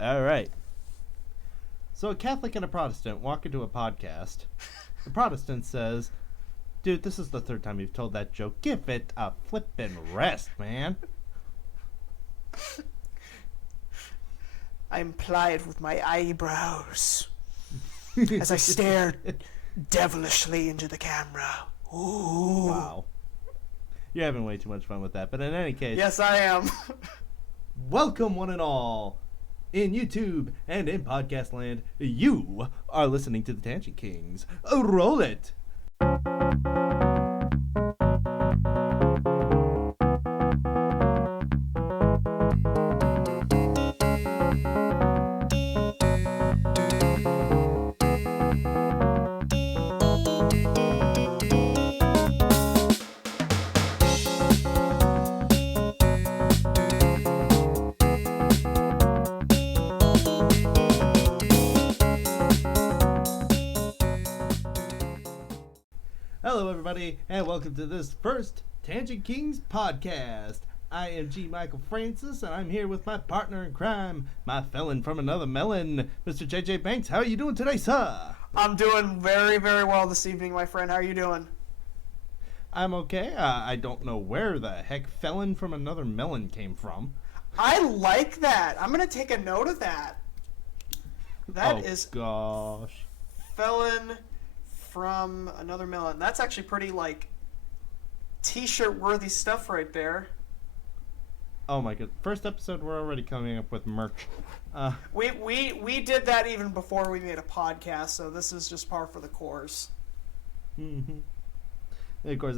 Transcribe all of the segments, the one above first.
All right. So a Catholic and a Protestant walk into a podcast. The Protestant says, "Dude, this is the third time you've told that joke. Give it a flippin' rest, man." I implied with my eyebrows as I stared devilishly into the camera. Ooh. Wow. You're having way too much fun with that. But in any case, Yes, I am. welcome one and all. In YouTube and in podcast land, you are listening to the Tangent Kings. Roll it. Hello, everybody, and welcome to this first Tangent Kings podcast. I am G. Michael Francis, and I'm here with my partner in crime, my felon from another melon, Mr. JJ Banks. How are you doing today, sir? I'm doing very, very well this evening, my friend. How are you doing? I'm okay. I don't know where the heck felon from another melon came from. I like that. I'm going to take a note of that. That is gosh. felon from another melon. That's actually pretty, t-shirt worthy stuff right there. Oh my god. First episode, we're already coming up with merch. We did that even before we made a podcast, so this is just par for the course. Mm-hmm. And of course,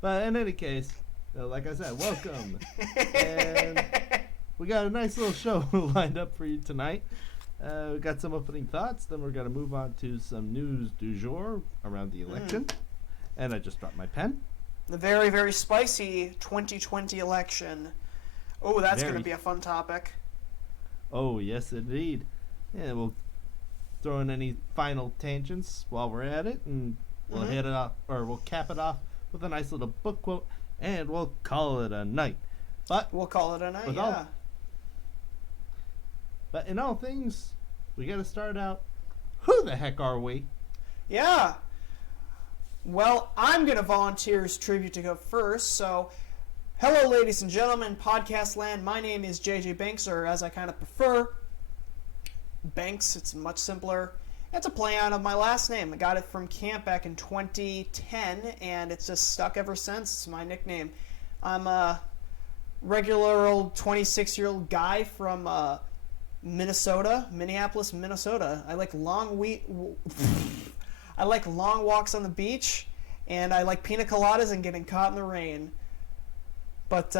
but in any case, like I said, welcome. And we got a nice little show lined up for you tonight. We got some opening thoughts, then we're going to move on to some news du jour around the election. And I just dropped my pen. The very, very spicy 2020 election. Oh, that's going to be a fun topic. Oh, yes, indeed. Yeah, we'll throw in any final tangents while we're at it, and we'll hit it off, or we'll cap it off with a nice little book quote, and we'll call it a night. But we'll call it a night, yeah. But in all things, we got to start out, who the heck are we? Yeah. Well, I'm going to volunteer as tribute to go first. So, hello, ladies and gentlemen, podcast land. My name is JJ Banks, or as I kind of prefer, Banks. It's much simpler. It's a play on of my last name. I got it from camp back in 2010, and it's just stuck ever since. It's my nickname. I'm a regular old 26-year-old guy from Minneapolis, Minnesota. I like long walks on the beach, and I like pina coladas and getting caught in the rain. But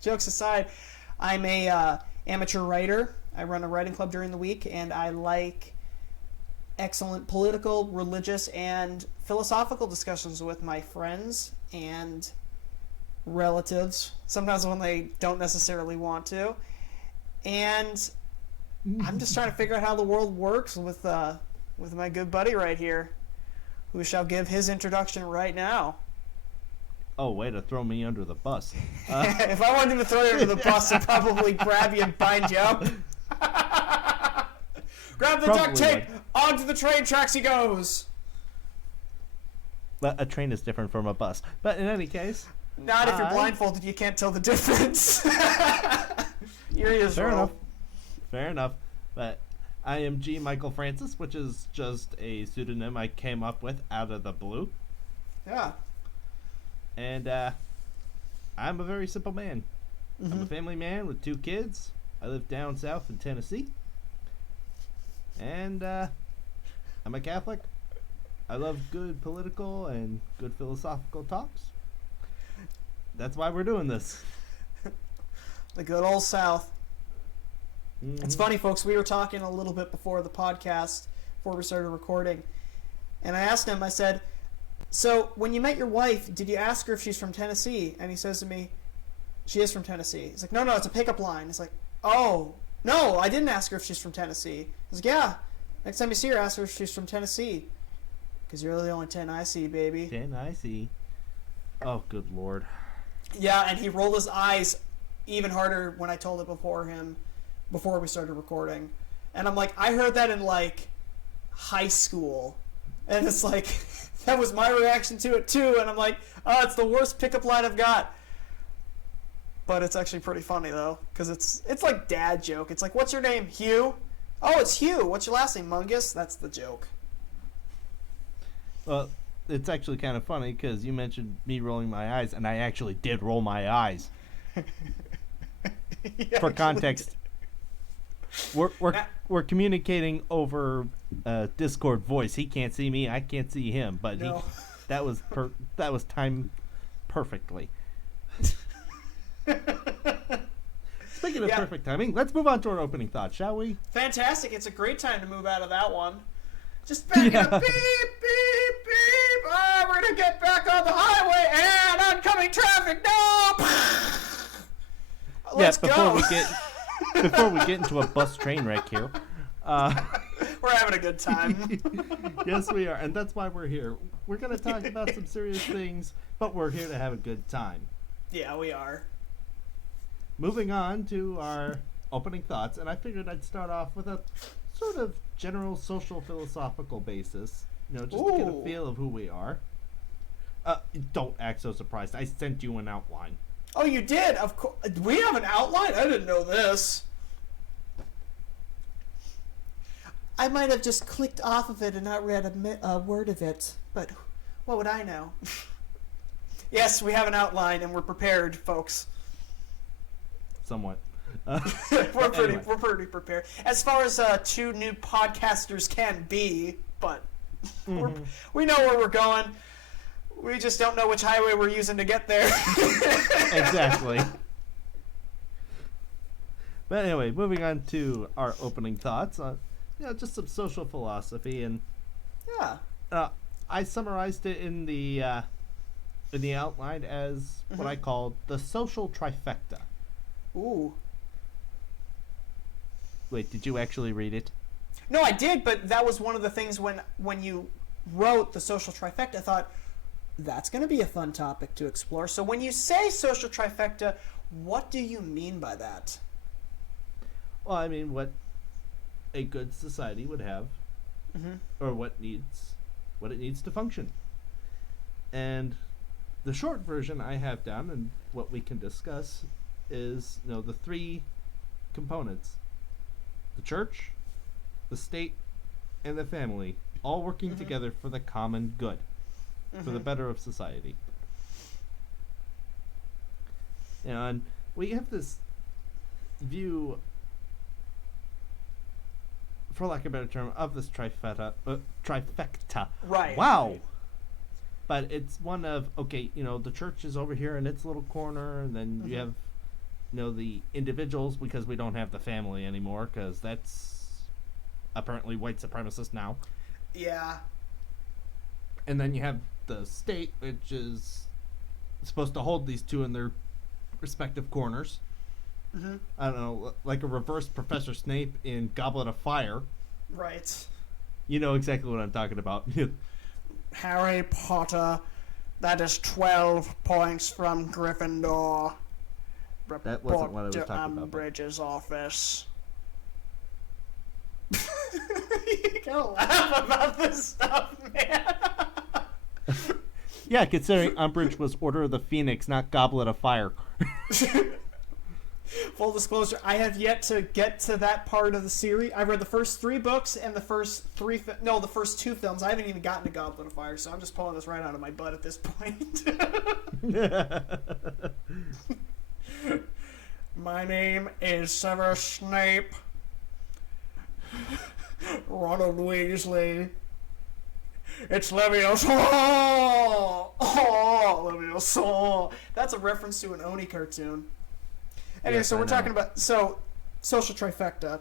jokes aside, I'm a amateur writer. I run a writing club during the week, and I like excellent political, religious, and philosophical discussions with my friends and relatives, sometimes when they don't necessarily want to. And I'm just trying to figure out how the world works with my good buddy right here, who shall give his introduction right now. Oh, way to throw me under the bus. If I wanted to throw you under the bus, I'd probably grab you and bind you up. Grab the duct tape! Onto the train tracks he goes! But a train is different from a bus. But in any case... Not if you're blindfolded, you can't tell the difference. Fair enough. But I am G. Michael Francis, which is just a pseudonym I came up with out of the blue. Yeah. And I'm a very simple man. I'm a family man with 2 kids. I live down south in Tennessee. And I'm a Catholic. I love good political and good philosophical talks. That's why we're doing this. The good old South. It's funny, folks. We were talking a little bit before the podcast, before we started recording. And I asked him, I said, so when you met your wife, did you ask her if she's from Tennessee? And he says to me, she is from Tennessee. He's like, no, it's a pickup line. It's like, oh, no, I didn't ask her if she's from Tennessee. He's like, yeah, next time you see her, ask her if she's from Tennessee. Because you're the only 10 I see, baby. 10 I see. Oh, good Lord. Yeah, and he rolled his eyes even harder when I told it before we started recording. And I'm like, I heard that in like high school. And it's like, that was my reaction to it too. And I'm like, oh, it's the worst pickup line I've got. But it's actually pretty funny though, because it's like dad joke. It's like, what's your name? Hugh? Oh, it's Hugh. What's your last name? Mungus? That's the joke. Well, it's actually kind of funny because you mentioned me rolling my eyes, and I actually did roll my eyes. For context, we're communicating over Discord voice. He can't see me, I can't see him, but no. that was timed perfectly. Speaking of perfect timing, let's move on to our opening thoughts, shall we? Fantastic! It's a great time to move out of that one. Just back it up, beep, beep, beep. Oh, we're gonna get back on the highway and oncoming traffic. No. Let's go. Before we get into a bus train wreck here, we're having a good time. Yes, we are, and that's why we're here. We're gonna talk about some serious things, but we're here to have a good time. Yeah, we are. Moving on to our opening thoughts, and I figured I'd start off with a sort of general social philosophical basis, just to get a feel of who we are. Don't act so surprised. I sent you an outline. Oh, you did? Of course. We have an outline? I didn't know this. I might have just clicked off of it and not read a word of it, but what would I know? Yes, we have an outline and we're prepared, folks. Somewhat. We're pretty prepared. As far as two new podcasters can be, but we know where we're going. We just don't know which highway we're using to get there. Exactly. But anyway, moving on to our opening thoughts. Just some social philosophy, and I summarized it in the outline as what I call the social trifecta. Ooh. Wait, did you actually read it? No, I did, but that was one of the things when you wrote the social trifecta, I thought, that's going to be a fun topic to explore. So when you say social trifecta, what do you mean by that? Well, I mean, what a good society would have, or what it needs to function. And the short version I have down, and what we can discuss, is the three components: the church, the state, and the family, all working together for the common good, for the better of society. And we have this view, for lack of a better term, of this trifecta. Right. Wow. Right. But it's one of, the church is over here in its little corner, and then you have, the individuals, because we don't have the family anymore, because that's apparently white supremacist now. Yeah. And then you have the state, which is supposed to hold these two in their respective corners. I don't know, like a reverse Professor Snape in Goblet of Fire. Right. You know exactly what I'm talking about. Harry Potter, that is 12 points from Gryffindor. That wasn't what I was talking about. Umbridge's office. You gotta laugh about this stuff, man. Yeah, considering Umbridge was Order of the Phoenix, not Goblet of Fire. Full disclosure, I have yet to get to that part of the series. I read the first 3 books and the first the first 2 films. I haven't even gotten to Goblet of Fire, so I'm just pulling this right out of my butt at this point. My name is Severus Snape. Ronald Weasley. It's Leviosa! Oh, Leviosa! That's a reference to an Oni cartoon. Anyway, Yes, so we're I talking know. about social trifecta.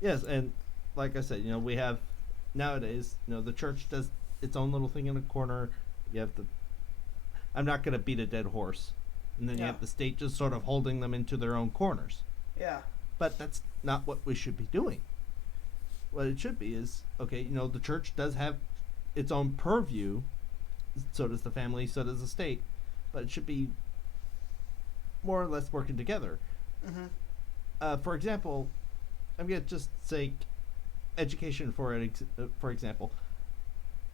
Yes, and like I said, we have nowadays, the church does its own little thing in a corner. You have I'm not going to beat a dead horse. And then you have the state just sort of holding them into their own corners. Yeah. But that's not what we should be doing. What it should be is, the church does have its own purview, so does the family, so does the state, but it should be more or less working together. For example, I'm going to just say education for example.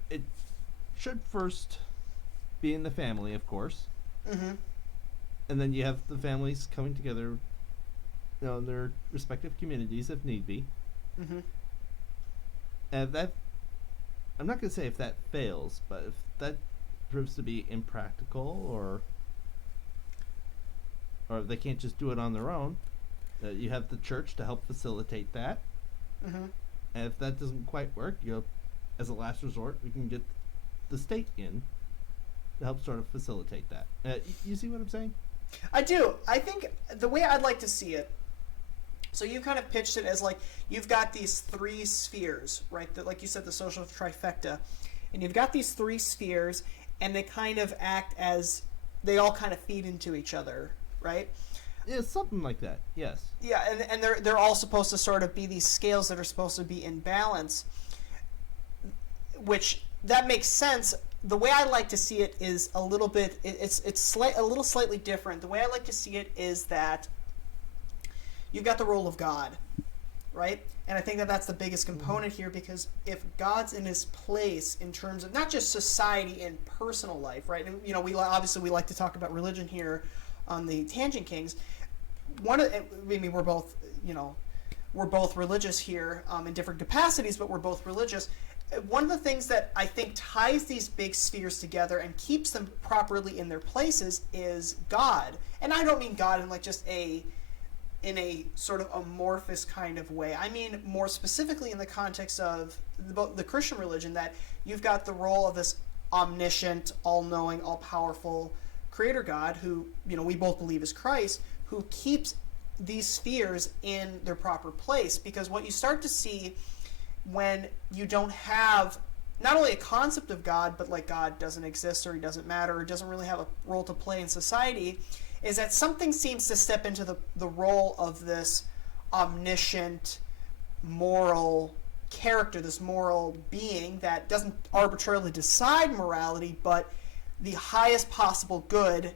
It should first be in the family, of course. And then you have the families coming together, in their respective communities if need be. And that, I'm not going to say if that fails, but if that proves to be impractical, or they can't just do it on their own, you have the church to help facilitate that. And if that doesn't quite work, as a last resort, we can get the state in to help sort of facilitate that. You see what I'm saying? I do. I think the way I'd like to see it, so you kind of pitched it as like you've got these three spheres, right? Like you said, the social trifecta. And you've got these three spheres, and they kind of act as, they all kind of feed into each other, right? Yeah, something like that, yes. Yeah, and they're all supposed to sort of be these scales that are supposed to be in balance, which, that makes sense. The way I like to see it is a little bit, a little slightly different. The way I like to see it is that you've got the role of God, right? And I think that that's the biggest component here, because if God's in his place in terms of not just society and personal life, right? And, we like to talk about religion here on the Tangent Kings. We're both religious here in different capacities, but we're both religious. One of the things that I think ties these big spheres together and keeps them properly in their places is God. And I don't mean God in like just in a sort of amorphous kind of way. I mean more specifically in the context of the Christian religion, that you've got the role of this omniscient, all-knowing, all-powerful creator God, who we both believe is Christ, who keeps these spheres in their proper place. Because what you start to see when you don't have not only a concept of God, but like God doesn't exist, or he doesn't matter, or doesn't really have a role to play in society, is that something seems to step into the role of this omniscient moral character, this moral being that doesn't arbitrarily decide morality, but the highest possible good,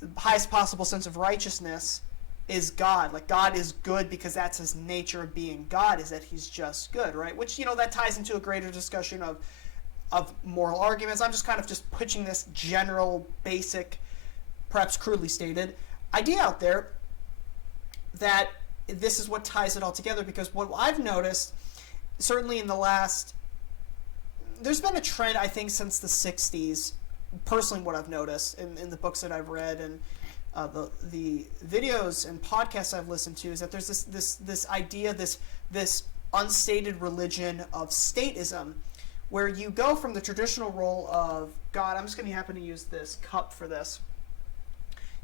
the highest possible sense of righteousness is God. Like, God is good because that's his nature of being God, is that he's just good, right? Which, that ties into a greater discussion of moral arguments. I'm just kind of just pitching this general, basic, perhaps crudely stated idea out there, that this is what ties it all together. Because what I've noticed, certainly in the last, there's been a trend, I think, since the 60s, personally what I've noticed in the books that I've read and the videos and podcasts I've listened to, is that there's this idea, this unstated religion of statism, where you go from the traditional role of God. I'm just going to happen to use this cup for this.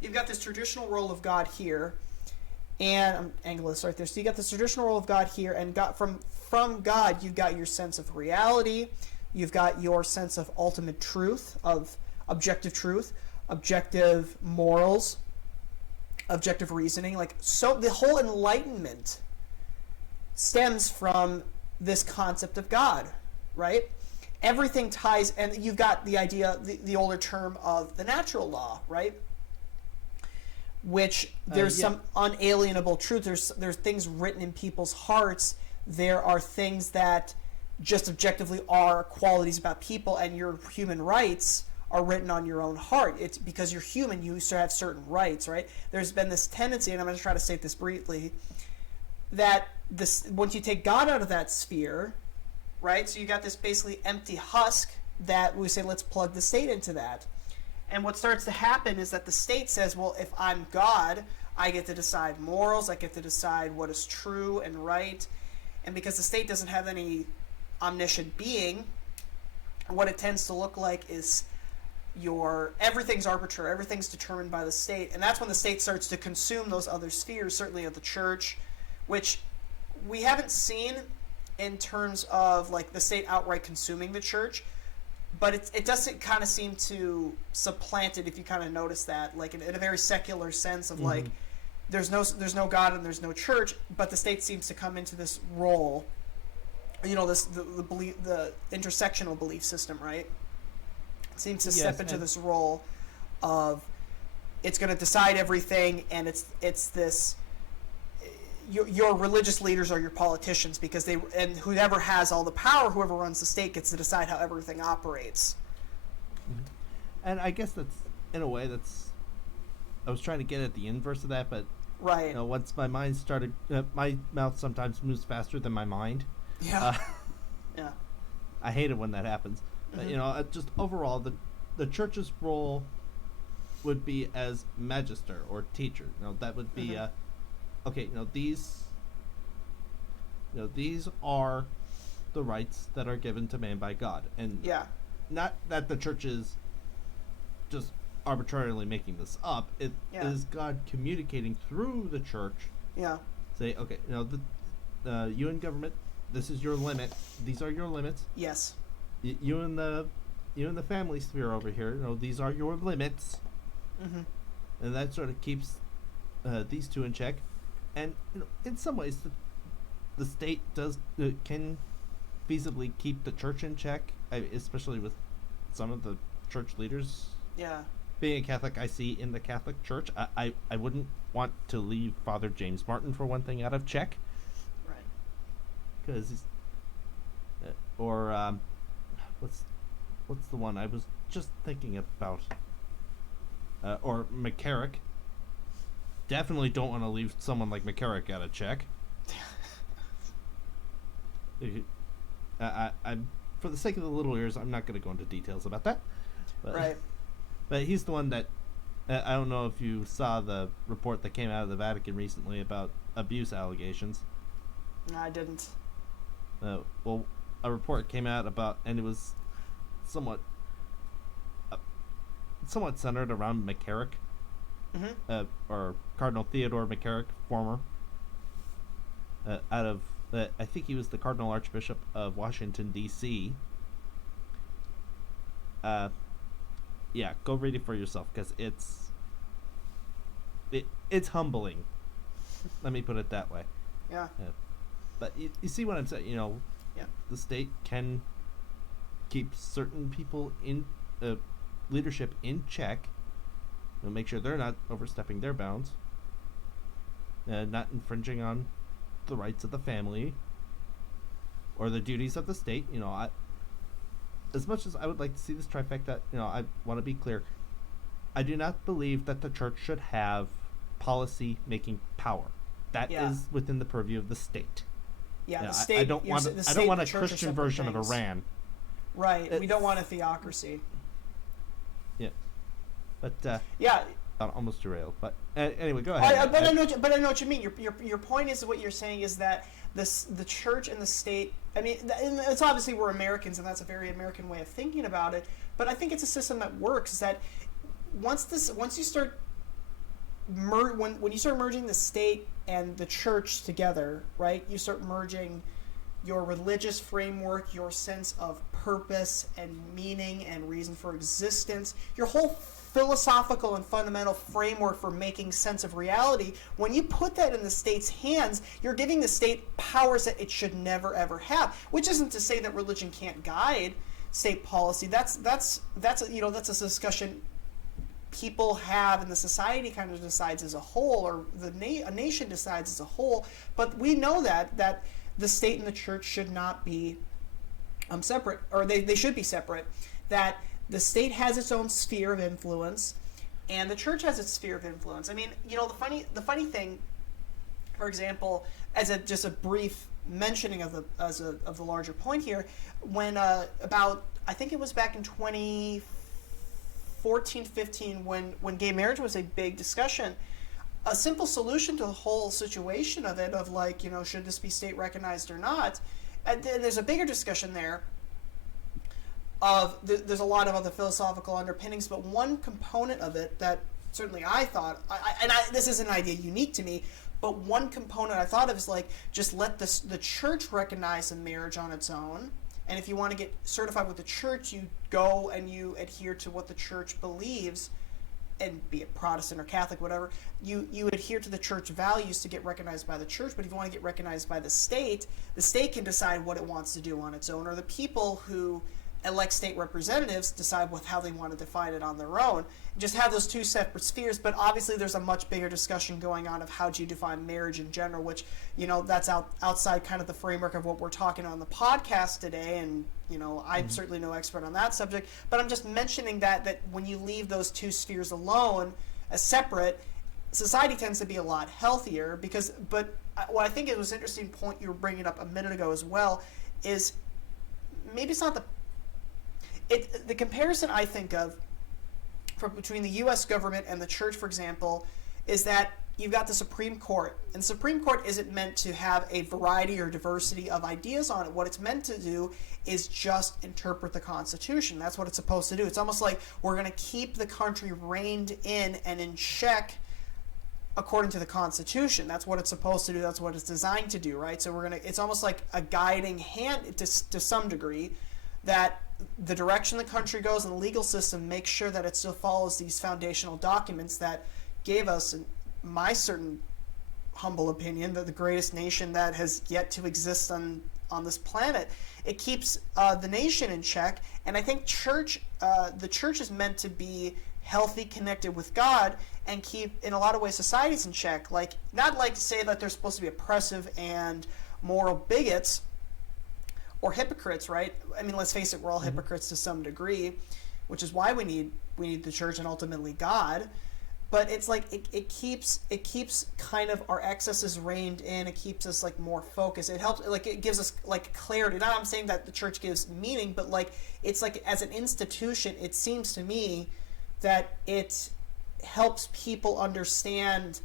You've got this traditional role of God here, and Angelus right there. So you got this traditional role of God here, and from God you've got your sense of reality, you've got your sense of ultimate truth, of objective morals, objective reasoning. So the whole Enlightenment stems from this concept of God, right? Everything ties, and you've got the idea, the older term of the natural law, right? Which there's some unalienable truth. There's things written in people's hearts. There are things that just objectively are qualities about people, and your human rights are written on your own heart. It's because you're human, you used to have certain rights, right? There's been this tendency, and I'm going to try to state this briefly, that once you take God out of that sphere, right? So you got this basically empty husk that we say, let's plug the state into that. And what starts to happen is that the state says, well, if I'm God, I get to decide morals, I get to decide what is true and right. And because the state doesn't have any omniscient being, what it tends to look like is everything's arbitrary, everything's determined by the state. And that's when the state starts to consume those other spheres, certainly of the church, which we haven't seen in terms of like the state outright consuming the church. But it doesn't kind of seem to supplant it, if you kind of notice that, like in a very secular sense of like, there's no God and there's no church, but the state seems to come into this role, the intersectional belief system, right? It seems to step into this role of it's going to decide everything, and it's this. Your religious leaders are your politicians because and whoever has all the power, whoever runs the state, gets to decide how everything operates. Mm-hmm. And I guess that's, in a way, I was trying to get at the inverse of that, but right. Once my mind started, my mouth sometimes moves faster than my mind. Yeah. Yeah. I hate it when that happens. Mm-hmm. Just overall, the church's role would be as magister or teacher. That would be mm-hmm. Okay, these are the rights that are given to man by God, and not that the church is just arbitrarily making this up. It is God communicating through the church. Yeah. Say, okay, you in government, this is your limit. These are your limits. Yes. You in the family sphere over here, these are your limits. Mm-hmm. And that sort of keeps these two in check. And in some ways, the state can feasibly keep the church in check, especially with some of the church leaders. Yeah. Being a Catholic, I see in the Catholic Church, I wouldn't want to leave Father James Martin, for one thing, out of check. Right. Because he's... what's the one I was just thinking about? Or McCarrick. Definitely don't want to leave someone like McCarrick out of check. I'm for the sake of the little ears, I'm not going to go into details about that. But, right. But he's the one that I don't know if you saw the report that came out of the Vatican recently about abuse allegations. No, I didn't. Well, a report came out about, and it was somewhat centered around McCarrick. Mm-hmm. Or Cardinal Theodore McCarrick, former. Out of, I think he was the Cardinal Archbishop of Washington, D.C. Yeah, go read it for yourself, because it's humbling. Let me put it that way. Yeah. But you see what I'm saying? Yeah. The state can keep certain people in leadership in check. Make sure they're not overstepping their bounds, not infringing on the rights of the family or the duties of the state. As much as I would like to see this trifecta, I want to be clear. I do not believe that the church should have policy-making power. That is within the purview of the state. Yeah, the state. I don't want a Christian version of Iran. Right. We don't want a theocracy. Yeah. But yeah, almost derailed. But anyway, go ahead. I know what you mean. Your point is, what you're saying is that the church and the state. I mean, it's obviously we're Americans, and that's a very American way of thinking about it. But I think it's a system that works. Is that once you start when you start merging the state and the church together, right? You start merging your religious framework, your sense of purpose and meaning and reason for existence, your whole philosophical and fundamental framework for making sense of reality. When you put that in the state's hands, you're giving the state powers that it should never ever have. Which isn't to say that religion can't guide state policy. That's a discussion people have, and the society kind of decides as a whole, or a nation decides as a whole. But we know that the state and the church should not be separate, or they should be separate. That the state has its own sphere of influence, and the church has its sphere of influence. I mean, the funny thing, for example, as just a brief mentioning of the larger point here, when about, I think it was back in 2014-15 when gay marriage was a big discussion, a simple solution to the whole situation of it, of like, should this be state recognized or not, and there's a bigger discussion there there's a lot of other philosophical underpinnings, but one component of it that certainly I thought, this is an idea unique to me, but one component I thought of is like, just let the church recognize a marriage on its own, and if you want to get certified with the church, you go and you adhere to what the church believes, and be it Protestant or Catholic, whatever, you adhere to the church values to get recognized by the church. But if you want to get recognized by the state can decide what it wants to do on its own, or the people who elect state representatives decide how they want to define it on their own. Just have those two separate spheres, but obviously there's a much bigger discussion going on of how do you define marriage in general, which, that's outside kind of the framework of what we're talking on the podcast today, and, I'm certainly no expert on that subject, but I'm just mentioning that when you leave those two spheres alone as separate, society tends to be a lot healthier but what I think it was an interesting point you were bringing up a minute ago as well is maybe it's not the comparison I think of between the U.S. government and the church, for example, is that you've got the Supreme Court. And the Supreme Court isn't meant to have a variety or diversity of ideas on it. What it's meant to do is just interpret the Constitution. That's what it's supposed to do. It's almost like we're going to keep the country reined in and in check according to the Constitution. That's what it's supposed to do. That's what it's designed to do, right? So it's almost like a guiding hand to some degree, that the direction the country goes and the legal system makes sure that it still follows these foundational documents that gave us, in my certain humble opinion, that the greatest nation that has yet to exist on this planet. It keeps the nation in check, and I think the church is meant to be healthy, connected with God, and keep, in a lot of ways, societies in check. Like, not like to say that they're supposed to be oppressive and moral bigots or hypocrites, right? I mean, let's face it, we're all hypocrites to some degree, which is why we need the church and ultimately God. But it's like it keeps kind of our excesses reined in. It keeps us like more focused. It helps, like, it gives us like clarity. Now I'm saying that the church gives meaning, but like it's like as an institution, it seems to me that it helps people understand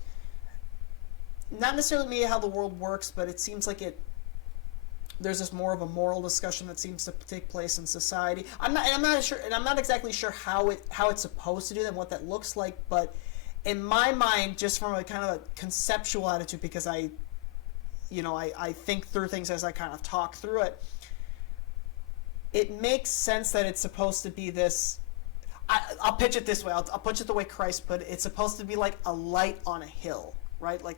not necessarily maybe how the world works, but it seems like there's just more of a moral discussion that seems to take place in society. I'm not exactly sure how it's supposed to do that and what that looks like, but in my mind, just from a kind of a conceptual attitude, because I think through things as I kind of talk through it, it makes sense that it's supposed to be this. I'll pitch it this way. I'll pitch it the way Christ put it. It's supposed to be like a light on a hill, right? Like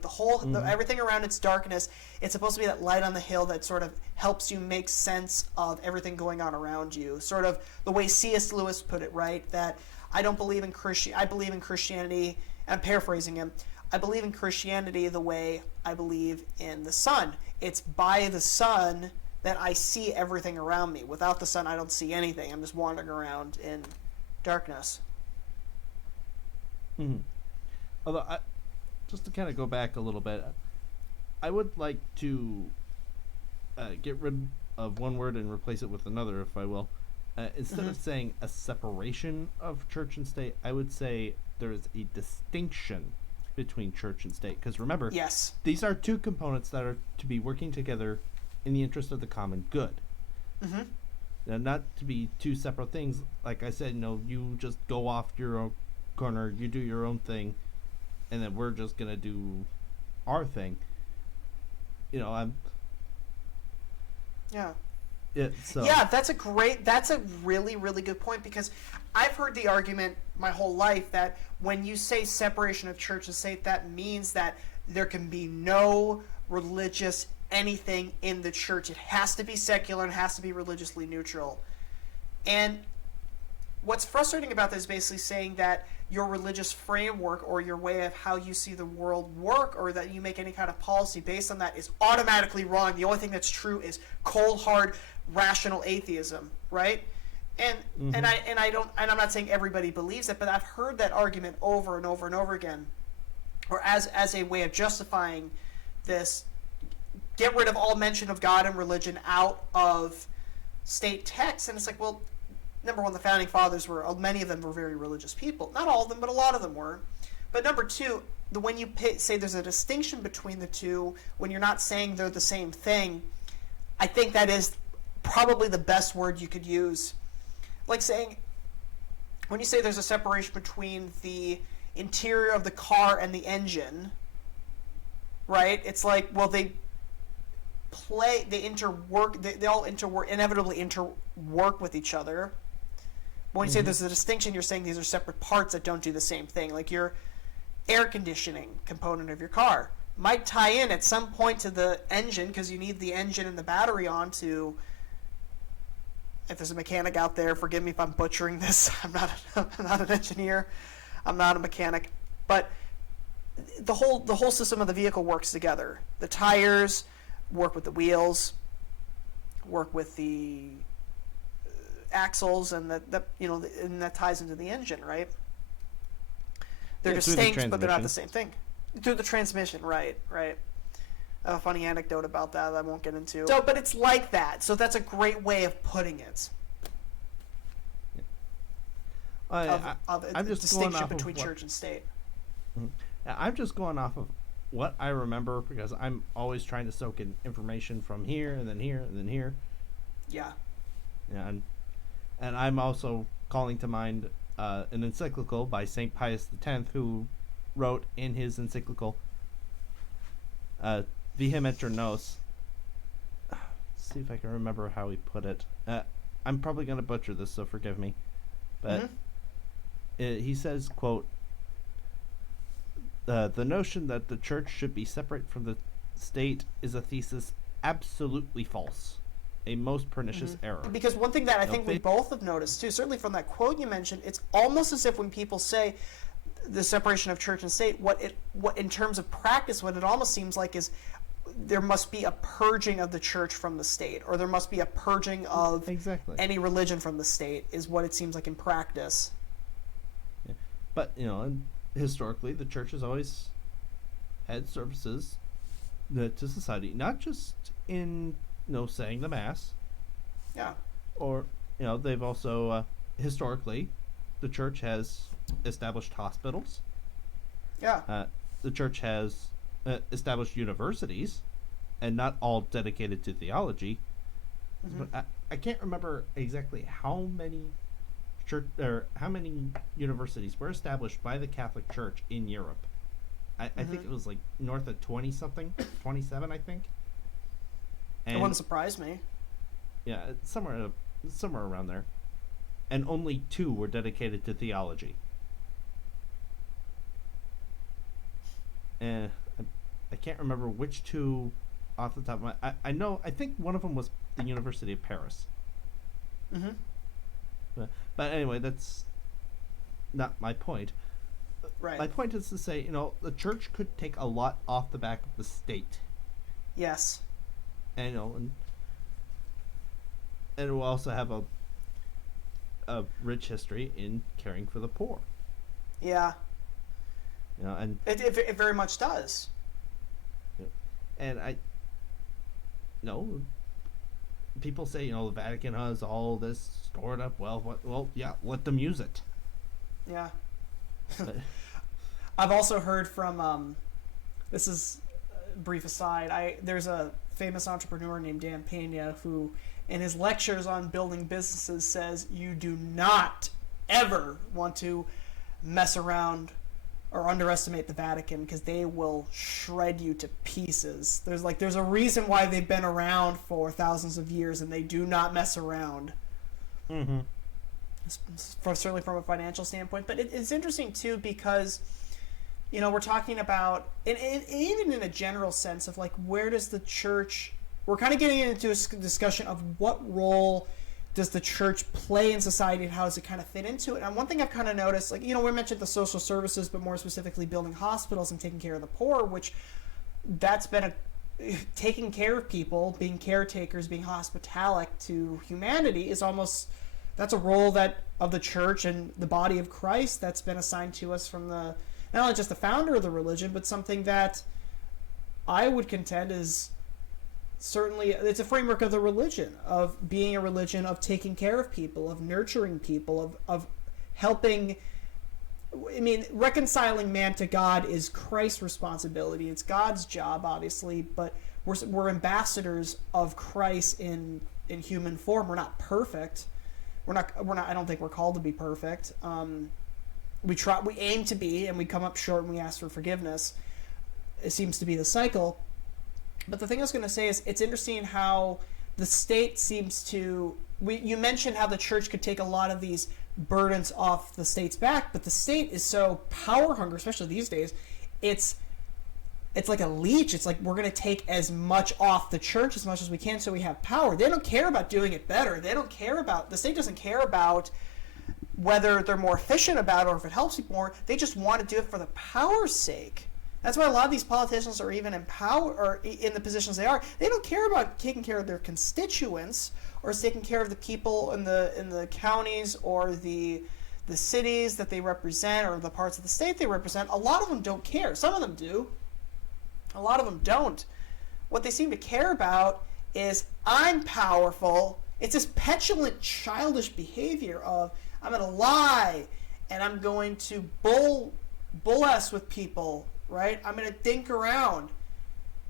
everything around its darkness, it's supposed to be that light on the hill that sort of helps you make sense of everything going on around you. Sort of the way C.S. Lewis put it, right? That I believe in Christianity. I'm paraphrasing him. I believe in Christianity the way I believe in the sun. It's by the sun that I see everything around me. Without the sun, I don't see anything. I'm just wandering around in darkness. Mm-hmm. Although, just to kind of go back a little bit, I would like to get rid of one word and replace it with another, if I will. Instead of saying a separation of church and state, I would say there is a distinction between church and state. Because remember, yes, these are two components that are to be working together in the interest of the common good. Mm-hmm. Now, not to be two separate things. Like I said, you just go off your own corner, you do your own thing, and then we're just going to do our thing. Yeah, that's a really, really good point, because I've heard the argument my whole life that when you say separation of church and state, that means that there can be no religious anything in the church. It has to be secular and has to be religiously neutral. And what's frustrating about this is basically saying that your religious framework or your way of how you see the world work, or that you make any kind of policy based on that, is automatically wrong. The only thing that's true is cold, hard, rational atheism, right? And I'm not saying everybody believes it, but I've heard that argument over and over and over again, or as a way of justifying this. Get rid of all mention of God and religion out of state texts, and it's like, well, number one, the founding fathers many of them were very religious people. Not all of them, but a lot of them were. But number two, when you say there's a distinction between the two, when you're not saying they're the same thing, I think that is probably the best word you could use. Like saying, when you say there's a separation between the interior of the car and the engine, right? It's like, well, they all inevitably interwork with each other. But when you say there's a distinction, you're saying these are separate parts that don't do the same thing. Like your air conditioning component of your car might tie in at some point to the engine, because you need the engine and the battery on to if there's a mechanic out there, forgive me if I'm butchering this. I'm not an engineer. I'm not a mechanic. But the whole system of the vehicle works together. The tires work with the wheels, work with the axles, and and that ties into the engine, right? They're distinct, but they're not the same thing. Through the transmission, right. I have a funny anecdote about that I won't get into. So, but it's like that. So that's a great way of putting it. Of a distinction between church and state. I'm just going off of what I remember, because I'm always trying to soak in information from here and then here and then here. Yeah. And I'm also calling to mind an encyclical by St. Pius X, who wrote in his encyclical Vehementur Nos. Let's see if I can remember how he put it. I'm probably going to butcher this, so forgive me. But he says, quote, the notion that the church should be separate from the state is a thesis absolutely false. A most pernicious error. Because one thing that I think we both have noticed, too, certainly from that quote you mentioned, it's almost as if when people say the separation of church and state, what in terms of practice, what it almost seems like is there must be a purging of the church from the state, or there must be a purging of any religion from the state, is what it seems like in practice. Yeah. But, and historically, the church has always had services to society, not just in, saying the Mass. Yeah. Or, they've also, historically, the church has established hospitals. Yeah. The church has established universities, and not all dedicated to theology. But I can't remember exactly how many how many universities were established by the Catholic Church in Europe. I think it was like north of 20-something, 27, I think. And it wouldn't surprise me. Yeah, somewhere around there. And only 2 were dedicated to theology. And I can't remember which 2 off the top of my... I think one of them was the University of Paris. But anyway, that's not my point. Right. My point is to say, the church could take a lot off the back of the state. Yes. And, and it will also have a rich history in caring for the poor. Yeah. And it very much does. And people say, the Vatican has all this stored up wealth. Well, yeah, let them use it. Yeah. I've also heard from, this is a brief aside, there's a famous entrepreneur named Dan Pena who, in his lectures on building businesses, says you do not ever want to mess around or underestimate the Vatican, because they will shred you to pieces. There's a reason why they've been around for thousands of years, and they do not mess around. Certainly from a financial standpoint, but it's interesting too, because we're talking about, and even in a general sense of where does the church, we're kind of getting into a discussion of what role does the church play in society, and how does it kind of fit into it. And one thing I've kind of noticed, we mentioned the social services, but more specifically building hospitals and taking care of the poor, which that's been taking care of people, being caretakers, being hospitalic to humanity is almost, that's a role of the church and the body of Christ that's been assigned to us from not only just the founder of the religion, but something that I would contend is certainly, it's a framework of the religion, of being a religion of taking care of people, of nurturing people, of helping. Reconciling man to God is Christ's responsibility. It's God's job, obviously, but we're ambassadors of Christ in human form. We're not perfect. We're not. I don't think we're called to be perfect. We aim to be, and we come up short, and we ask for forgiveness. It seems to be the cycle. But the thing I was going to say is, it's interesting how the state seems to... you mentioned how the church could take a lot of these burdens off the state's back, but the state is so power hungry, especially these days. It's it's like a leech. It's like we're going to take as much off the church as much as we can so we have power. They don't care about doing it better. They don't care about, the state doesn't care about whether they're more efficient about it or if it helps people more. They just want to do it for the power's sake. That's why a lot of these politicians are even in power or in the positions they are. They don't care about taking care of their constituents or taking care of the people in the counties or the cities that they represent or the parts of the state they represent. A lot of them don't care. Some of them do. A lot of them don't. What they seem to care about is, I'm powerful. It's this petulant, childish behavior of, I'm going to lie and I'm going to bull-ass with people, right? I'm going to dink around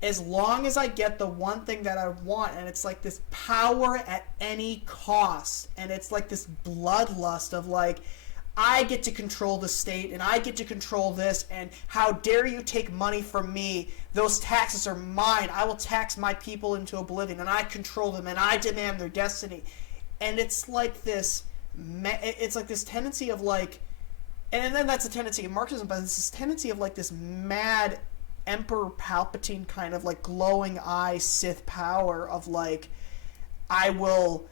as long as I get the one thing that I want. And it's like this power at any cost. And it's like this bloodlust of like, I get to control the state and I get to control this, and how dare you take money from me? Those taxes are mine. I will tax my people into oblivion and I control them and I demand their destiny. And it's like this tendency of like, and then that's a tendency of Marxism, but it's this tendency of like this mad Emperor Palpatine kind of like glowing eye Sith power of like, I will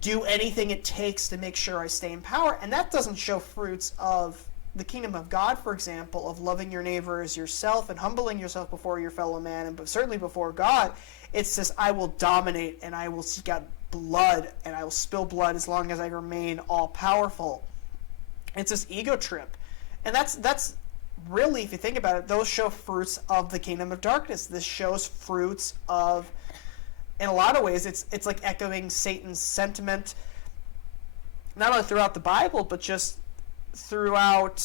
do anything it takes to make sure I stay in power. And that doesn't show fruits of the kingdom of God, for example, of loving your neighbor as yourself and humbling yourself before your fellow man, and but certainly before God. It's this, I will dominate and I will seek out blood and I will spill blood as long as I remain all powerful. It's this ego trip. And that's really, if you think about it, those show fruits of the kingdom of darkness. This shows fruits of, in a lot of ways, it's like echoing Satan's sentiment, not only throughout the Bible, but just throughout,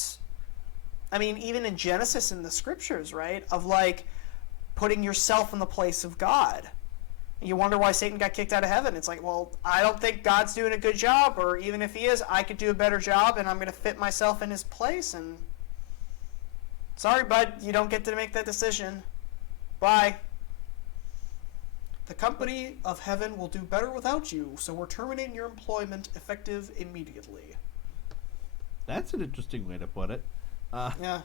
I mean, even in Genesis in the scriptures, right? Of like putting yourself in the place of God. And you wonder why Satan got kicked out of heaven. It's like, well, I don't think God's doing a good job, or even if he is, I could do a better job, and I'm going to fit myself in his place. And sorry, bud, you don't get to make that decision. Bye. The company of heaven will do better without you, so we're terminating your employment effective immediately. That's an interesting way to put it. Yeah.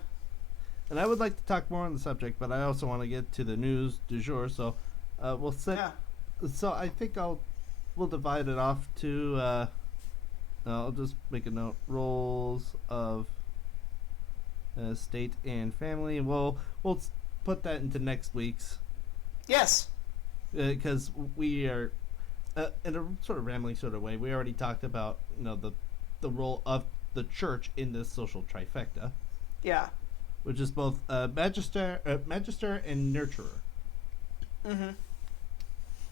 And I would like to talk more on the subject, but I also want to get to the news du jour. So we'll set. Yeah. So I think we'll divide it off to. I'll just make a note: roles of state and family, and we'll put that into next week's. Yes. Because we are, in a sort of rambling sort of way, we already talked about the role of the church in this social trifecta. Yeah. Which is both magister and nurturer. Mm-hmm.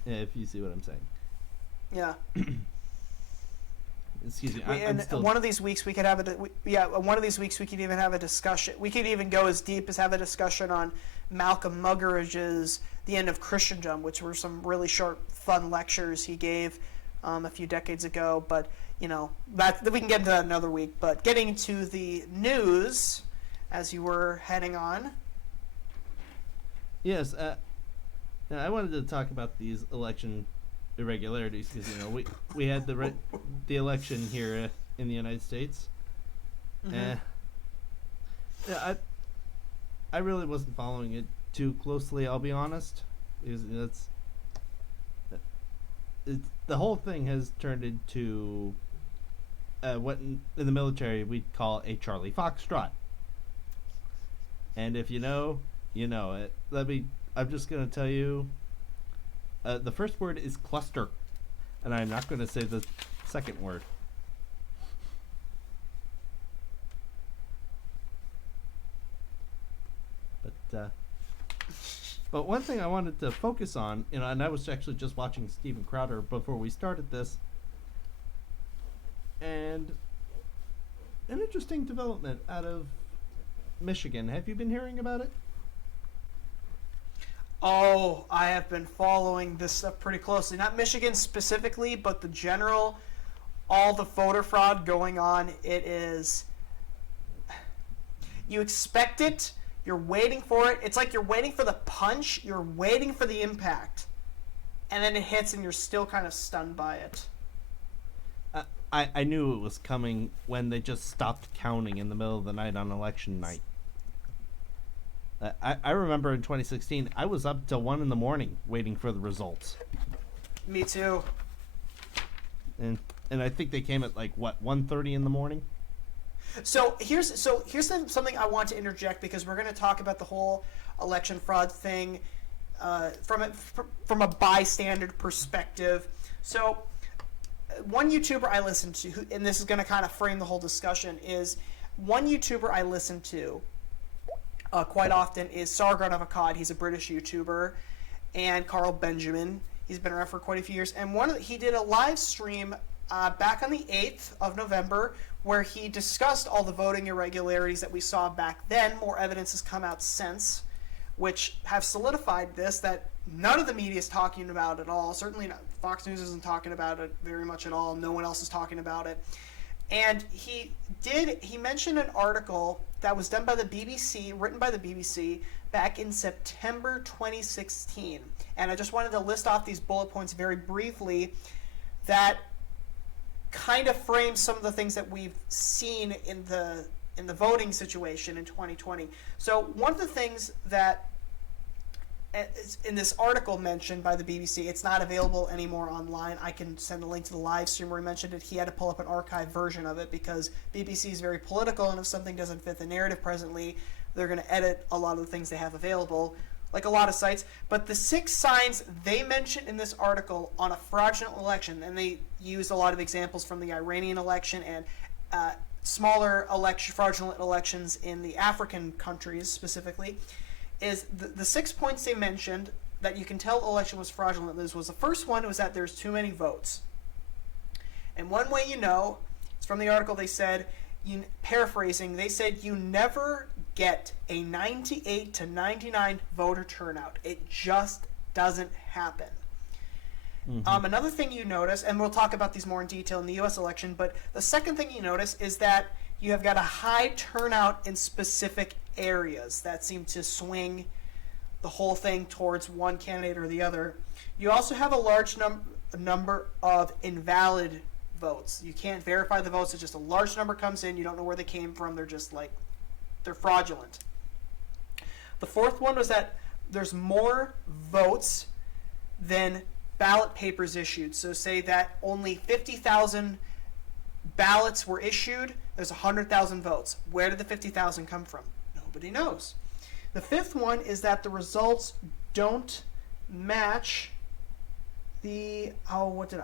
If you see what I'm saying. Yeah. Excuse me. I'm still... One of these weeks we could have one of these weeks we could even have a discussion. We could even go as deep as have a discussion on Malcolm Muggeridge's The End of Christendom, which were some really short, fun lectures he gave a few decades ago. But that we can get into that another week. But getting to the news, as you were heading on. Yes, I wanted to talk about these election irregularities because we had the election here in the United States. Mm-hmm. Yeah, I really wasn't following it too closely. I'll be honest. The whole thing has turned into what in the military we'd call a Charlie Foxtrot. And if you know, you know it. I'm just going to tell you, the first word is cluster, and I'm not going to say the second word. But one thing I wanted to focus on, and I was actually just watching Steven Crowder before we started this, and an interesting development out of Michigan. Have you been hearing about it? Oh, I have been following this stuff pretty closely. Not Michigan specifically, but the general, all the voter fraud going on. It is, you expect it, you're waiting for it. It's like you're waiting for the punch, you're waiting for the impact, and then it hits and you're still kind of stunned by it. I knew it was coming when they just stopped counting in the middle of the night on election night. I remember in 2016, I was up till 1 in the morning waiting for the results. Me too. And I think they came at like what 1:30 in the morning. So here's something I want to interject, because we're going to talk about the whole election fraud thing from a bystander perspective. So one YouTuber I listen to, and this is going to kind of frame the whole discussion, is one YouTuber I listen to quite often is Sargon of Akkad. He's a British YouTuber, and Carl Benjamin. He's been around for quite a few years, and he did a live stream back on the 8th of November where he discussed all the voting irregularities that we saw back then. More evidence has come out since, which have solidified this, that none of the media is talking about it at all. Certainly not. Fox News isn't talking about it very much at all. No one else is talking about it. And he mentioned an article that was done by the BBC, written by the BBC, back in September 2016. And I just wanted to list off these bullet points very briefly that kind of frames some of the things that we've seen in the voting situation in 2020. So one of the things that is in this article mentioned by the BBC, it's not available anymore online. I can send a link to the live stream where he mentioned it. He had to pull up an archived version of it because BBC is very political, and if something doesn't fit the narrative presently, they're going to edit a lot of the things they have available, like a lot of sites. But the 6 signs they mentioned in this article on a fraudulent election, and they used a lot of examples from the Iranian election and smaller fraudulent elections in the African countries specifically, is the 6 points they mentioned that you can tell the election was fraudulent. This was the first one, was that there's too many votes. And one way you know, it's from the article, they said, paraphrasing, they said you never get a 98 to 99 voter turnout. It just doesn't happen. Mm-hmm. Another thing you notice, and we'll talk about these more in detail in the U.S. election, but the second thing you notice is that you have got a high turnout in specific areas that seem to swing the whole thing towards one candidate or the other. You also have a large number of invalid votes. You can't verify the votes. It's just a large number comes in. You don't know where they came from. They're just like, they're fraudulent. The fourth one was that there's more votes than ballot papers issued. So say that only 50,000 ballots were issued, there's 100,000 votes. Where did the 50,000 come from? Nobody knows. The fifth one is that the results don't match I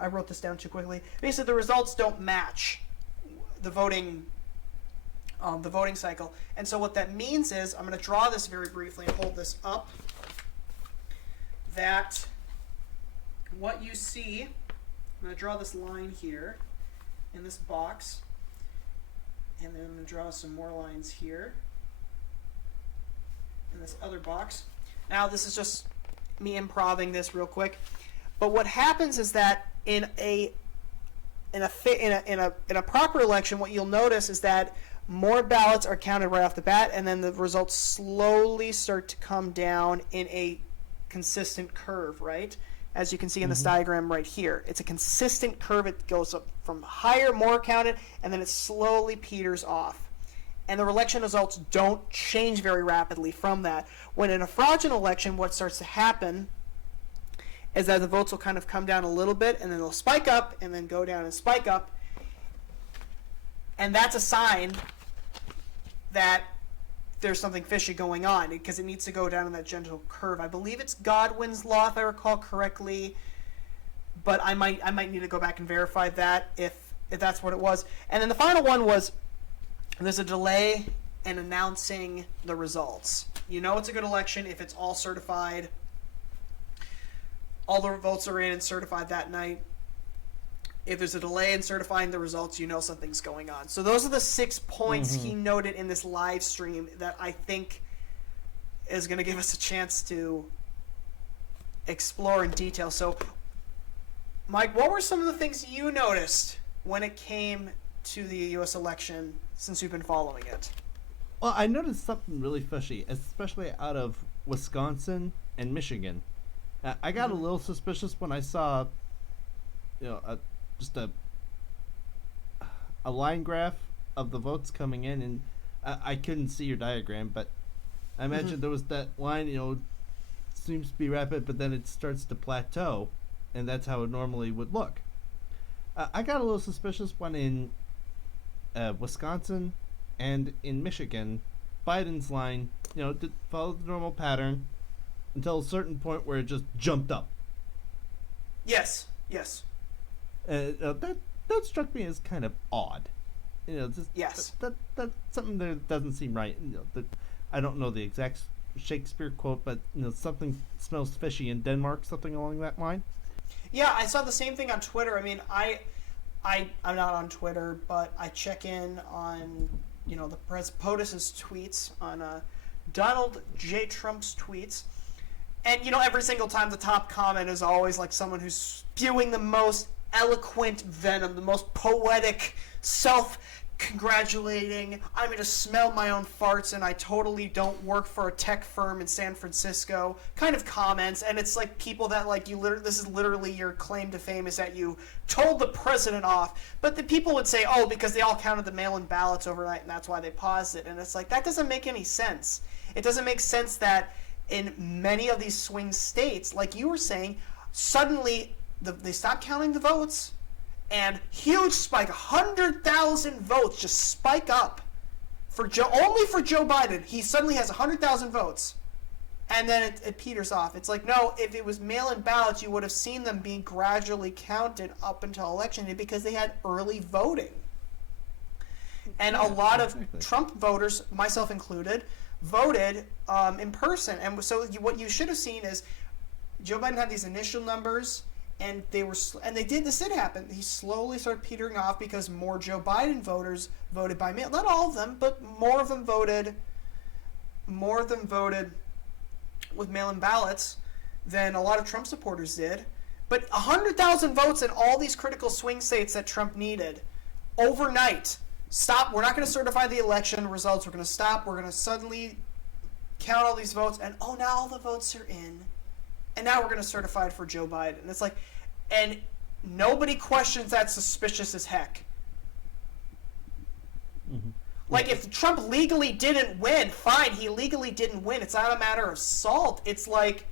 wrote this down too quickly. Basically, the results don't match the voting cycle. And so what that means is, I'm going to draw this very briefly and hold this up, that what you see, I'm going to draw this line here in this box, and then I'm going to draw some more lines here in this other box. Now this is just me improvising this real quick, but what happens is that in a proper election, what you'll notice is that more ballots are counted right off the bat, and then the results slowly start to come down in a consistent curve, right? As you can see in this diagram right here. It's a consistent curve. It goes up from higher, more counted, and then it slowly peters off. And the election results don't change very rapidly from that. When in a fraudulent election, what starts to happen is that the votes will kind of come down a little bit, and then they'll spike up, and then go down and spike up. And that's a sign that there's something fishy going on, because it needs to go down in that gentle curve. I believe it's Godwin's law, if I recall correctly, but I might need to go back and verify that if that's what it was. And then the final one was, there's a delay in announcing the results. You know it's a good election if it's all certified, all the votes are in and certified that night. If there's a delay in certifying the results, you know something's going on. So those are the 6 points he noted in this live stream that I think is going to give us a chance to explore in detail. So, Mike, what were some of the things you noticed when it came to the U.S. election since you've been following it? Well, I noticed something really fishy, especially out of Wisconsin and Michigan. I got a little suspicious when I saw, just a line graph of the votes coming in, and I couldn't see your diagram, but I imagine there was that line, seems to be rapid, but then it starts to plateau, and that's how it normally would look. I got a little suspicious when in Wisconsin and in Michigan, Biden's line, did follow the normal pattern until a certain point where it just jumped up. Yes. That struck me as kind of odd. Yes. That's something that doesn't seem right. I don't know the exact Shakespeare quote, but something smells fishy in Denmark, something along that line. Yeah, I saw the same thing on Twitter. I mean, I'm not on Twitter, but I check in on the POTUS's tweets, on Donald J. Trump's tweets, and every single time the top comment is always like someone who's spewing the most eloquent venom, the most poetic, self-congratulating, I'm going to smell my own farts and I totally don't work for a tech firm in San Francisco kind of comments. And it's like people that like this is literally your claim to fame, is that you told the president off. But the people would say, oh, because they all counted the mail-in ballots overnight and that's why they paused it. And it's like, that doesn't make any sense. It doesn't make sense that in many of these swing states, like you were saying, suddenly they stopped counting the votes, and huge spike, 100,000 votes just spike up only for Joe Biden. He suddenly has 100,000 votes, and then it peters off. It's like, no, if it was mail-in ballots, you would have seen them being gradually counted up until election day because they had early voting. And a lot of Trump voters, myself included, voted in person. And so what you should have seen is Joe Biden had these initial numbers, and this did happen. He slowly started petering off because more Joe Biden voters voted by mail. Not all of them, but more of them voted with mail-in ballots than a lot of Trump supporters did. But 100,000 votes in all these critical swing states that Trump needed overnight. Stop. We're not going to certify the election results. We're going to stop. We're going to suddenly count all these votes, and now all the votes are in. And now we're going to certify it for Joe Biden. And it's like, and nobody questions that. Suspicious as heck. Mm-hmm. Like, if Trump legally didn't win, fine, he legally didn't win. It's not a matter of salt. It's like,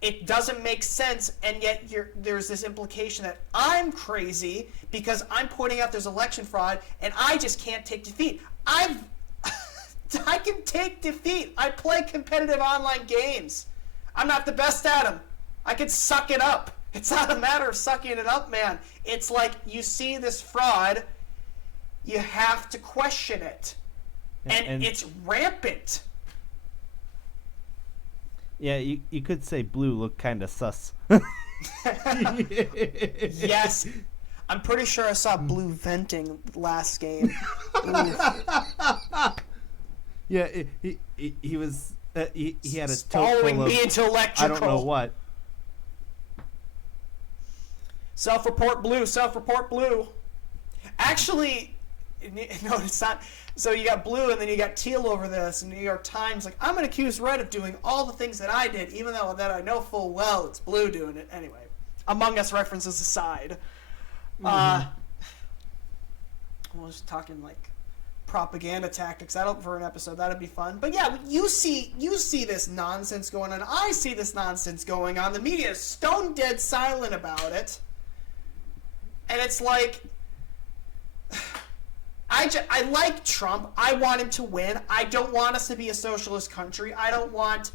it doesn't make sense, and yet there's this implication that I'm crazy because I'm pointing out there's election fraud, and I just can't take defeat. I can take defeat. I play competitive online games. I'm not the best at them. I can suck it up. It's not a matter of sucking it up, man. It's like, you see this fraud, you have to question it. And it's rampant. Yeah, you could say blue looked kind of sus. Yes. I'm pretty sure I saw blue venting last game. Yeah, he was... he had a tote following full of, me into electrical. I don't know what. Self-report blue. Actually, no, it's not. So you got blue, and then you got teal over this. And New York Times, like, I'm going to accuse Red of doing all the things that I did, even though that I know full well it's blue doing it. Anyway, Among Us references aside. I was talking, like, propaganda tactics. For an episode, that'd be fun. But yeah, you see this nonsense going on. I see this nonsense going on. The media is stone dead silent about it, and it's like, I like Trump. I want him to win. I don't want us to be a socialist country. I don't want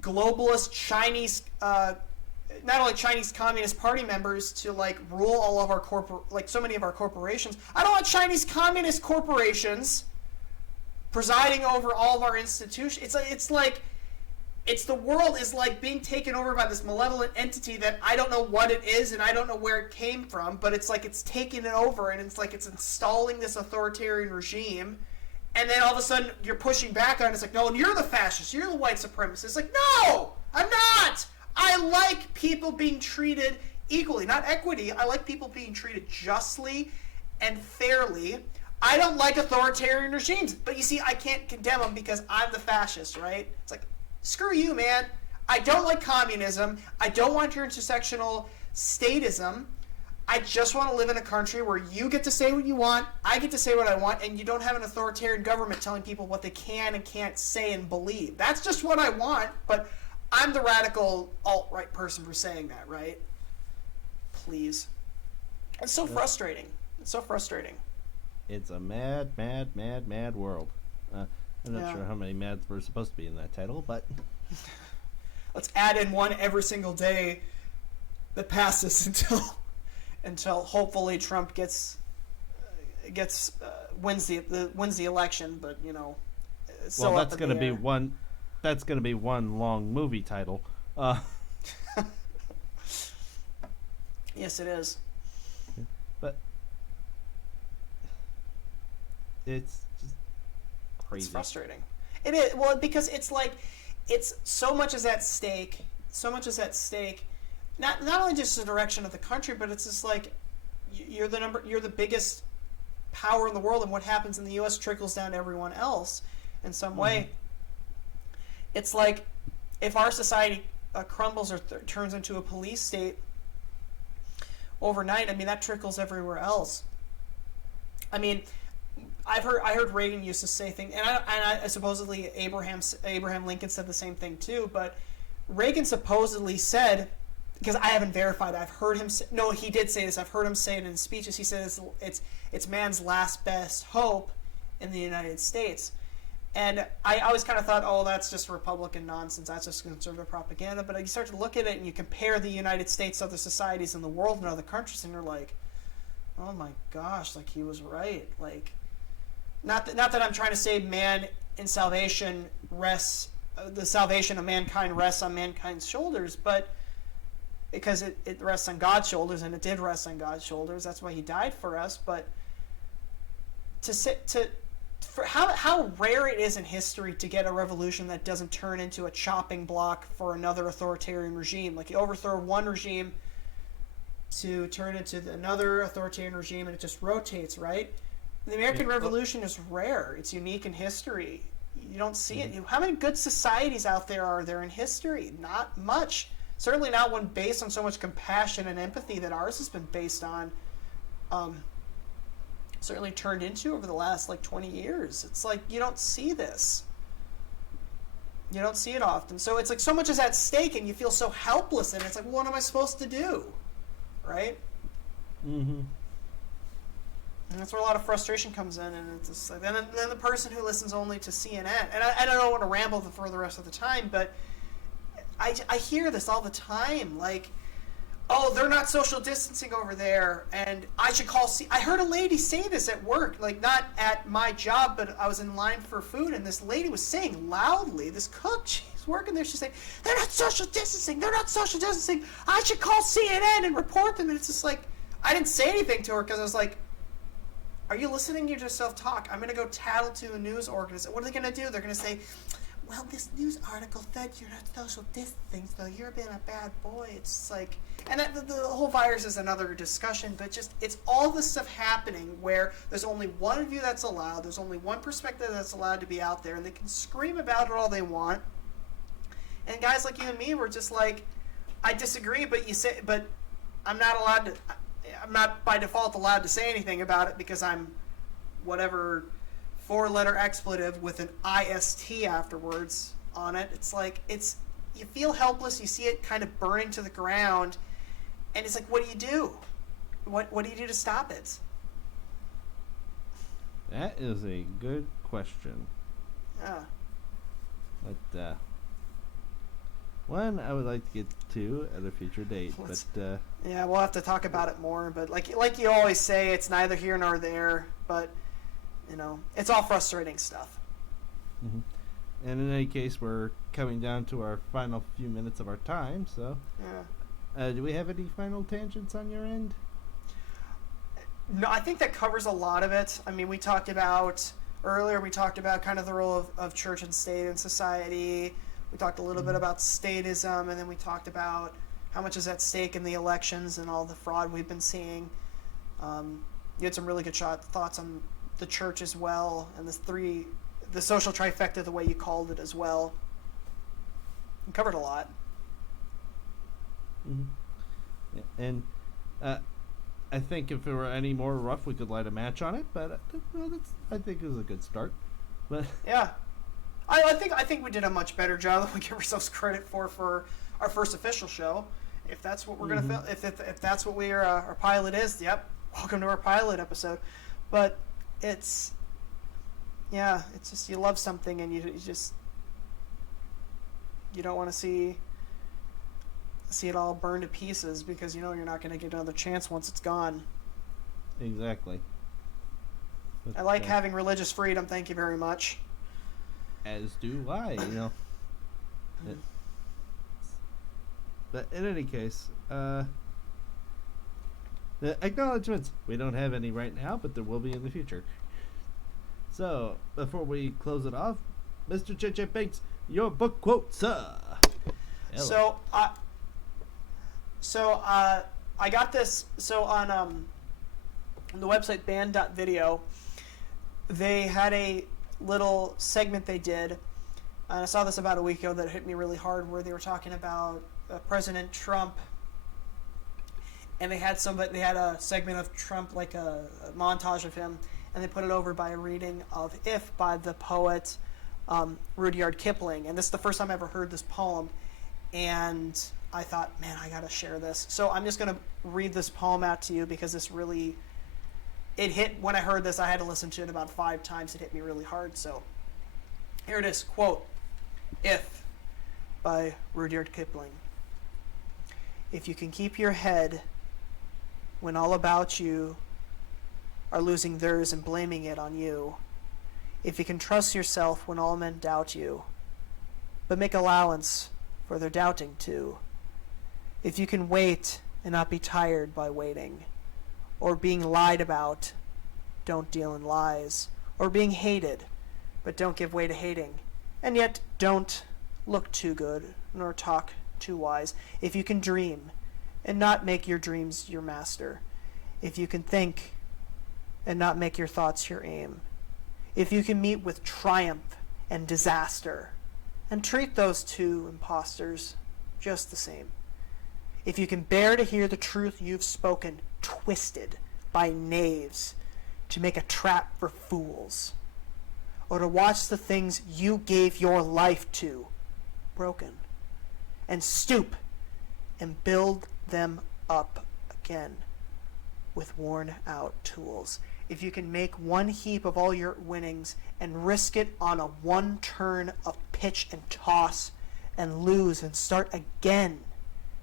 globalist Chinese, not only Chinese Communist Party members to like rule all of our so many of our corporations. I don't want Chinese Communist corporations presiding over all of our institutions. It's the world is like being taken over by this malevolent entity that I don't know what it is and I don't know where it came from, but it's like it's taking it over and it's like it's installing this authoritarian regime, and then all of a sudden you're pushing back on it. It's like, no, and you're the fascist, you're the white supremacist. It's like, no, I'm not. I like people being treated equally, not equity. I like people being treated justly and fairly. I don't like authoritarian regimes, but you see, I can't condemn them because I'm the fascist, right? It's like, screw you, man. I don't like communism. I don't want your intersectional statism. I just want to live in a country where you get to say what you want, I get to say what I want, and you don't have an authoritarian government telling people what they can and can't say and believe. That's just what I want, but I'm the radical alt-right person for saying that, right? Please. It's so frustrating. It's so frustrating. It's a mad, mad, mad, mad world. I'm not sure how many mads were supposed to be in that title, but... Let's add in one every single day that passes until hopefully Trump wins the election. But you know, well, that's going to be one. That's going to be one long movie title. Yes, it is. But it's just crazy. It's frustrating. It is, well, because it's like it's so much is at stake. So much is at stake. Not only just the direction of the country, but it's just like you're the biggest power in the world, and what happens in the U.S. trickles down to everyone else in some way. It's like if our society crumbles or turns into a police state overnight, I mean that trickles everywhere else. I mean, I heard Reagan used to say things, and I supposedly Abraham Lincoln said the same thing too. But Reagan supposedly said, because I haven't verified, I've heard him say, no, he did say this. I've heard him say it in speeches. He said it's man's last best hope in the United States. And I always kind of thought, oh, that's just Republican nonsense. That's just conservative propaganda. But you start to look at it and you compare the United States to other societies in the world and other countries, and you're like, oh my gosh, like he was right. Like, not that I'm trying to say man in salvation rests, the salvation of mankind rests on mankind's shoulders, but because it rests on God's shoulders, and it did rest on God's shoulders. That's why he died for us. But how rare it is in history to get a revolution that doesn't turn into a chopping block for another authoritarian regime. Like you overthrow one regime to turn into another authoritarian regime, and it just rotates, right? The American Revolution is rare. It's unique in history. You don't see it. How many good societies out there are there in history? Not much. Certainly not one based on so much compassion and empathy that ours has been based on. Certainly turned into over the last 20 years. It's like you don't see this. You don't see it often. So it's like so much is at stake, and you feel so helpless, and it's like, well, what am I supposed to do? Right? Mm-hmm. And that's where a lot of frustration comes in, and it's just like, then the person who listens only to CNN, and I don't want to ramble for the rest of the time, but I hear this all the time, like, oh, they're not social distancing over there, and I should call I heard a lady say this at work, like not at my job, but I was in line for food, and this lady was saying loudly, this cook, she's working there, she's saying, they're not social distancing, I should call CNN and report them, and it's just like, I didn't say anything to her, because I was like, are you listening to yourself talk? I'm going to go tattle to a news organization. What are they going to do? They're going to say, well, this news article said you're not social distancing, so you're being a bad boy. It's like, and the whole virus is another discussion, but just, it's all this stuff happening where there's only one view that's allowed, there's only one perspective that's allowed to be out there, and they can scream about it all they want. And guys like you and me were just like, I disagree, but I'm not by default allowed to say anything about it because I'm whatever 4-letter expletive with an IST afterwards on it. It's like, you feel helpless, you see it kind of burning to the ground, and it's like, what do you do? What do you do to stop it? That is a good question. Yeah. But one I would like to get to at a future date. Yeah, we'll have to talk about it more. But like you always say, it's neither here nor there. But it's all frustrating stuff. Mm-hmm. And in any case, we're coming down to our final few minutes of our time. So, yeah. Do we have any final tangents on your end? No, I think that covers a lot of it. I mean, we talked about kind of the role of church and state in society. We talked a little bit about statism, and then we talked about how much is at stake in the elections and all the fraud we've been seeing. You had some really good thoughts on the church as well, and the social trifecta, the way you called it as well. We covered a lot. Mm-hmm. Yeah, and I think if it were any more rough, we could light a match on it. But I think it was a good start. But yeah, I think we did a much better job than we give ourselves credit for our first official show. If that's what we're gonna if that's what our pilot is, yep. Welcome to our pilot episode. But it's just you love something and you don't want to see it all burned to pieces because you know you're not going to get another chance once it's gone. Exactly. But, I like having religious freedom. Thank you very much. As do I. But in any case, the acknowledgements, we don't have any right now, but there will be in the future. So, before we close it off, Mr. J.J. Banks, your book quote, sir. Hello. I got this. So on the website band.video, they had a little segment they did, and I saw this about a week ago that hit me really hard, where they were talking about President Trump, and they had a segment of Trump, like a montage of him, and they put it over by a reading of "If" by the poet Rudyard Kipling, and this is the first time I ever heard this poem, and I thought, man, I gotta share this. So I'm just gonna read this poem out to you because this really, it hit, when I heard this, I had to listen to it about 5 times. It hit me really hard. So here it is, quote, "If" by Rudyard Kipling. If you can keep your head when all about you are losing theirs and blaming it on you, if you can trust yourself when all men doubt you, but make allowance for their doubting too, if you can wait and not be tired by waiting, or being lied about, don't deal in lies, or being hated, but don't give way to hating, and yet don't look too good nor talk too wise, if you can dream and not make your dreams your master, if you can think and not make your thoughts your aim, if you can meet with triumph and disaster and treat those two impostors just the same, if you can bear to hear the truth you've spoken twisted by knaves to make a trap for fools, or to watch the things you gave your life to broken, and stoop and build them up again with worn out tools, if you can make one heap of all your winnings and risk it on a one turn of pitch and toss and lose and start again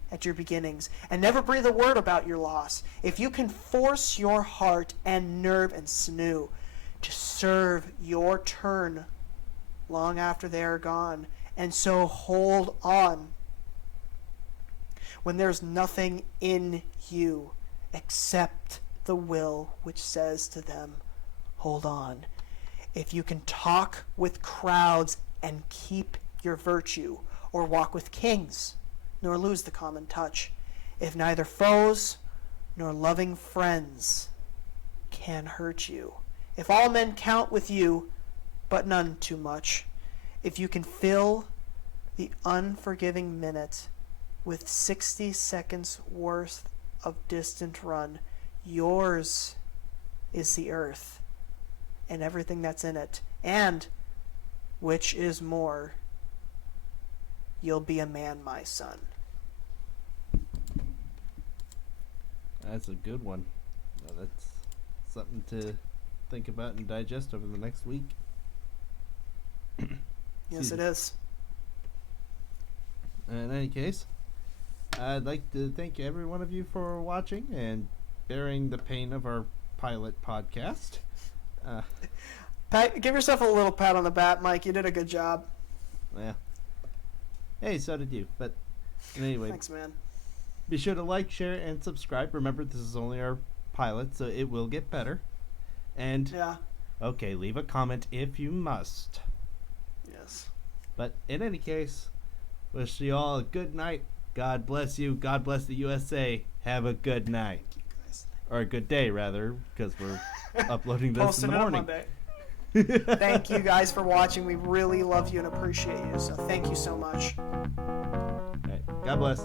at your beginnings and never breathe a word about your loss, if you can force your heart and nerve and sinew to serve your turn long after they are gone, and so hold on when there's nothing in you except the will which says to them, hold on. If you can talk with crowds and keep your virtue, or walk with kings, nor lose the common touch, if neither foes nor loving friends can hurt you, if all men count with you, but none too much, if you can fill the unforgiving minute with 60 seconds worth of distant run, yours is the earth and everything that's in it, and, which is more, you'll be a man, my son. That's a good one. That's something to think about and digest over the next week. Yes, it is. In any case, I'd like to thank every one of you for watching and bearing the pain of our pilot podcast. Give yourself a little pat on the back, Mike. You did a good job. Yeah. Hey, so did you. But anyway. Thanks, man. Be sure to like, share, and subscribe. Remember, this is only our pilot, so it will get better. And, yeah. Okay, leave a comment if you must. Yes. But in any case, wish you all a good night. God bless you. God bless the USA. Have a good night. Or a good day, rather, because we're uploading this in the morning. Thank you guys for watching. We really love you and appreciate you. So thank you so much. All right. God bless.